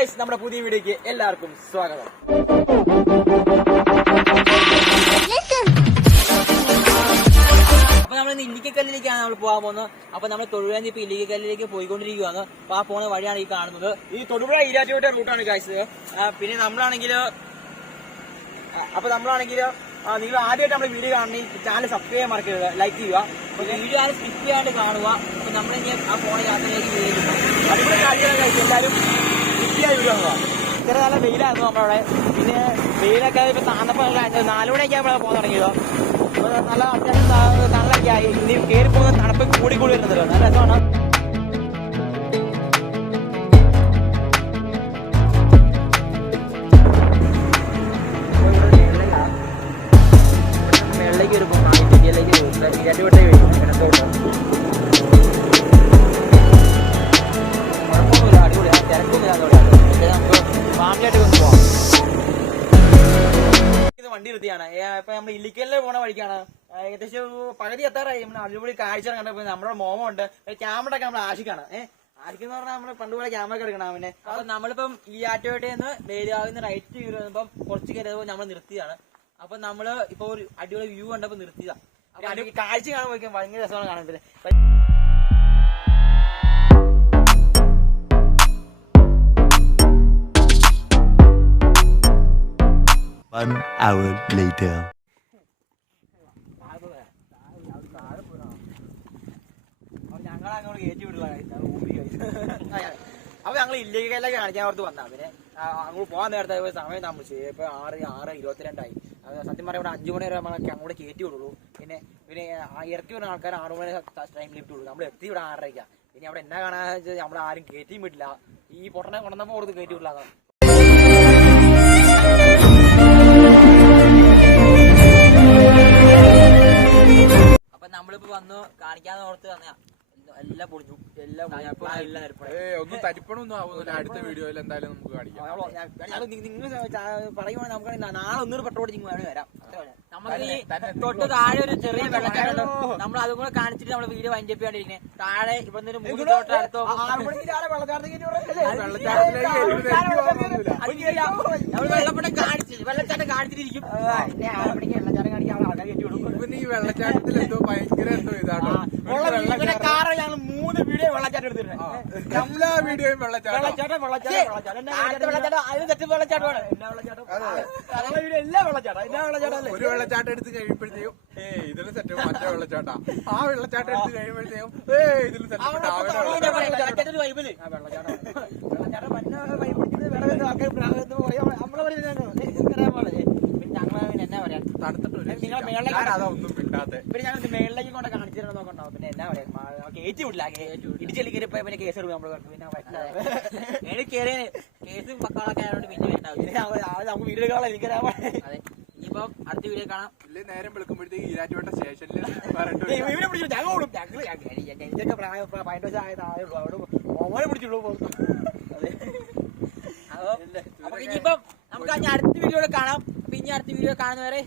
Guys, നമ്മുടെ പുതിയ വീഡിയോക്ക് എല്ലാവർക്കും സ്വാഗതം. അപ്പൊ നമ്മൾ ഇല്ലിക്കല്ലിലേക്കാണ് നമ്മൾ പോകാൻ പോകുന്നത്. അപ്പൊ നമ്മൾ തൊടുപുഴയിൽ ഇപ്പൊ ഇല്ലിക്കല്ലിലേക്ക് പോയിക്കൊണ്ടിരിക്കുകയാണ്. അപ്പൊ ആ പോണ വഴിയാണ് ഈ കാണുന്നത്. ഈ തൊടുപുഴ ഈരാറ്റുപേട്ട റൂട്ടാണ് ഗൈസ്. പിന്നെ നമ്മളാണെങ്കിൽ നിങ്ങൾ ആദ്യമായിട്ട് നമ്മൾ വീഡിയോ കാണണമെങ്കിൽ ചാനൽ സബ്സ്ക്രൈബ് ചെയ്യാൻ മറക്കരുത്, ലൈക്ക് ചെയ്യുക. അപ്പൊ വീഡിയോ ആരും സ്കിപ്പ് ചെയ്യാണ്ട് കാണുക. അപ്പൊ നമ്മളിങ്ങനെ ആ പോണ യാത്രയിലേക്ക് വീഡിയോ അടിപൊളി കാര്യങ്ങൾ കഴിച്ചു എല്ലാവരും വൃത്തിയായി വീഡിയോ കാണുക. ഇത്ര നല്ല വെയിലായിരുന്നു നമ്മളവിടെ. പിന്നെ വെയിലൊക്കെ ഇപ്പൊ താന്നപ്പോ 4 മണിയൊക്കെ നമ്മളെ പോകാൻ തുടങ്ങിയത്. നല്ല അത്യാവശ്യം തണലൊക്കെ ആയി. ഇനി കയറി പോകുന്ന തണുപ്പ് കൂടി വരുന്നത് നല്ല രസമാണ്. മേളിലേക്ക് വരുമ്പോൾ ഈരാറ്റുപേട്ട വരും ഇടത്തോട്ട്. കുഴപ്പമൊന്നുമില്ല, അടിപൊളിയാണ്, തിരക്കൊന്നുമില്ല. അതോടെ നമുക്ക് ഫാമിലിയായിട്ട് കൊണ്ടുപോകാം. വണ്ടി നിർത്തിയാണ്. ഇപ്പൊ നമ്മൾ ഇല്ലിക്കലിൽ പോണ വഴിക്കാണ്. ഏകദേശം പകുതി എത്താറായി. നമ്മൾ അടിപൊളി കാഴ്ച കണ്ടപ്പോ നമ്മുടെ മോമുണ്ട്. ക്യാമറ ഒക്കെ നമ്മൾ ആശിക്കാണ്. ആശിക്കെന്ന് പറഞ്ഞാൽ നമ്മള് പണ്ട് പോലെ ക്യാമറ ഒക്കെ എടുക്കണം അവനെ. അപ്പൊ നമ്മളിപ്പം ഈ ആറ്റുപേട്ടയിൽ നിന്ന് റൈറ്റ് വ്യൂ വന്നപ്പം കുറച്ച് കയറിയപ്പോ നമ്മൾ നിർത്തിയതാണ്. അപ്പൊ നമ്മള് ഇപ്പൊ ഒരു അടിപൊളി വ്യൂ കണ്ടപ്പോ നിർത്തിയതാ. കാഴ്ച കാണാൻ പോയിക്കാൻ ഭയങ്കര രസമാണ് കാണുന്നത്. 1 hour later. ഞങ്ങളങ്ങോട്ട് കയറ്റി വിടില്ല. അപ്പൊ ഞങ്ങൾ ഇല്ലിക്കലിലേക്ക് കാണിക്കാൻ ഓർത്ത് വന്നാ. പിന്നെ അങ്ങോട്ട് പോകാൻ നേരത്തെ സമയം താമസിച്ചു. ഇപ്പൊ 6:22 സത്യം പറയാം. ഇവിടെ 5 മണി വരെ നമ്മളൊക്കെ അങ്ങോട്ട് കയറ്റി വിടുള്ളൂ. പിന്നെ ഇറക്കി വരുന്ന ആൾക്കാർ 6 മണി ടൈം ലിമിറ്റ് ഉള്ളൂ. നമ്മൾ എത്തി ഇവിടെ 6:30. പിന്നെ അവിടെ എന്നാ കാണാന്ന് വെച്ചാൽ നമ്മളെ ആരും കയറ്റിയും വിടില്ല. ഈ പൊട്ടനെ കൊണ്ടുവന്നപ്പോ കൊടുത്ത് കയറ്റി വിടില്ല. അപ്പൊ നമ്മളിപ്പോ വന്നു കാണിക്കാന്ന് ഓർത്ത് വന്ന എല്ലാം പൊളിഞ്ഞു. ഒന്നും തരിപ്പണമൊന്നും ആവുന്നില്ല. അടുത്ത വീഡിയോയിൽ എന്തായാലും നമുക്ക് കാണിക്കാം. നിങ്ങൾ പറയുവാണെങ്കിൽ നമുക്ക് നാളെ ഒന്നൂറ് പെട്രോൾ അടിച്ച് വേണം വരാം. നമുക്ക് ഈ തൊട്ട് താഴെ ഒരു ചെറിയ വെള്ളച്ചാട്ടം. നമ്മൾ അതും കൂടെ കാണിച്ചിട്ട് നമ്മള് വീഡിയോ വൈൻഡ് അപ്പ് ചെയ്യാണ്ടിരിക്കുന്നത്. താഴെ ഇവിടെ നിന്ന് 3 തൊട്ട് അടുത്തോ വെള്ളച്ചാട്ടം കാണിച്ചിട്ടിരിക്കും. 6 മണിക്ക് വെള്ളച്ചാട്ടം കാണിക്കാൻ ആൾക്കാർ കയറ്റി വിടും. ഈ വെള്ളച്ചാട്ടത്തിൽ എന്തോ ഭയങ്കര എന്തോ ഇതാണോ കാറ് ഞങ്ങൾ 3 വീഡിയോ വെള്ളച്ചാട്ടം എടുത്തിട്ടുണ്ട്. എല്ലാ വീഡിയോയും വെള്ളച്ചാട്ടം. അതിന് തെറ്റ് വെള്ളച്ചാട്ടമാണ്. എല്ലാ വെള്ളച്ചാട്ടം ഒരു വെള്ളച്ചാട്ടം എടുത്ത് കഴിയുമ്പോഴത്തേക്കും ഇതിന് സെറ്റ് മറ്റേ വെള്ളച്ചാട്ടാ. ആ വെള്ളച്ചാട്ടം എടുത്ത് കഴിയുമ്പോഴത്തേക്കും ഇതിന് സെറ്റ് വൈബില് വെള്ളച്ചാട്ടം വൈബ് പിടിക്കുന്നത് വേറെ നമ്മളെ എന്നാ പറയാ നിങ്ങളെ മേളിലേക്ക് കൊണ്ട് കാണിച്ചിരുന്ന നോക്കണ്ടാവും. പിന്നെ എന്നാ പറയാ കയറ്റി വിടില്ല. ഇടിച്ചെല്ലി കയറിപ്പോ പിന്നെ കേസ് എടുക്കും നമ്മള്. പിന്നെ എനിക്ക് കയറിയ കേസും പക്കാളൊക്കെ ആയതുകൊണ്ട് പിന്നെ നമുക്ക് വീഡിയോ കാണാൻ എനിക്കറിയാം. അതെ, ഇനിയിപ്പം അടുത്ത വീഡിയോ കാണാം. നേരം വിളിക്കുമ്പോഴത്തേക്ക് ഈരാറ്റുപേട്ട സ്റ്റേഷനിൽ ഇവരെ പിടിച്ചു ഞങ്ങൾ ഓടും. എനിക്കൊക്കെ പ്രായം 15 വയസ്സ് ആയതായുള്ളൂ. അവിടെ ഓമനെ പിടിച്ചുള്ളൂ. അതെ, അപ്പൊ ഇനിയിപ്പം നമുക്ക് അടുത്ത വീഡിയോ കാണാം. അപ്പൊ ഇനി അടുത്ത വീഡിയോ കാണുന്നവരെ